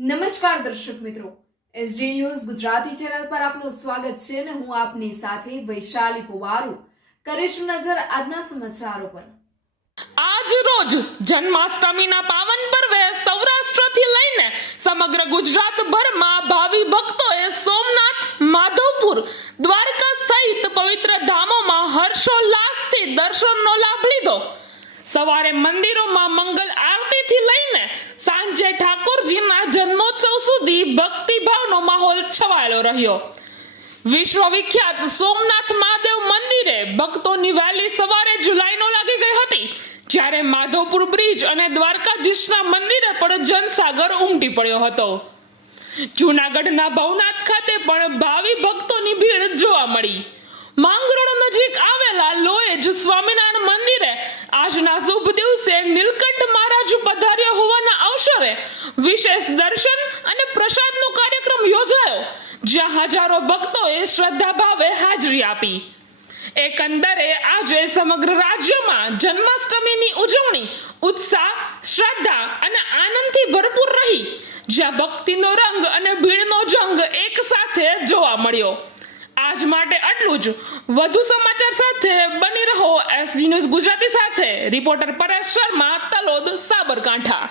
નમસ્કાર દર્શક મિત્રો, એસડી ન્યૂઝ ગુજરાતી ચેનલ પર આપનું સ્વાગત છે અને હું આપની સાથે વૈશાલી પુવારુ કરીશું નજર આજના સમાચારો પર। આજ રોજ જન્માષ્ટમીના પાવન પર્વે સૌરાષ્ટ્રથી લઈને સમગ્ર ગુજરાતભરમાં ભાવિ ભક્તોએ સોમનાથ, માધવપુર, દ્વારકા સહિત પવિત્ર ધામોમાં હર્ષોલ્લાસથી દર્શનનો લાભ લીધો। સવારે મંદિરોમાં મંગલ આરતીથી લઈને સાંજે ઠાકોરજીના જન્મોત્સવ સુધી ભક્તિભાવનો માહોલ છવાયેલો રહ્યો। વિશ્વ વિખ્યાત સોમનાથ મહાદેવ મંદિરે ભક્તોની વહેલી સવારે જ લાઈનો લાગી ગઈ હતી, જ્યારે માધવપુર બ્રિજ અને દ્વારકાધીશના મંદિરે પણ જનસાગર ઉમટી પડ્યો હતો। જૂનાગઢના ભવનાથ ખાતે પણ ભાવિ ભક્તોની ભીડ જોવા મળી। માંગરોળ નજીક આવેલા લોએજ સ્વામિનારાયણ મંદિરે આજના શુભ દિવસે નીલકંઠ મહારાજ પધાર્યા હોવાના અવસરે વિશેષ દર્શન અને પ્રસાદનો કાર્યક્રમ યોજાયો, જ્યાં હજારો ભક્તોએ શ્રદ્ધા ભાવે હાજરી આપી। એકંદરે આજે સમગ્ર રાજ્યમાં જન્માષ્ટમીની ઉજવણી ઉત્સાહ, શ્રદ્ધા અને આનંદથી ભરપૂર રહી, જ્યાં ભક્તિનો રંગ અને ભીડનો જંગ એક સાથે જોવા મળ્યો। આજ માટે આટલું જ। વધુ સમાચાર સાથે બની રહો એસડી ન્યૂઝ ગુજરાતી સાથે। રિપોર્ટર પરેશ શર્મા, તલોદ, સાબરકાંઠા।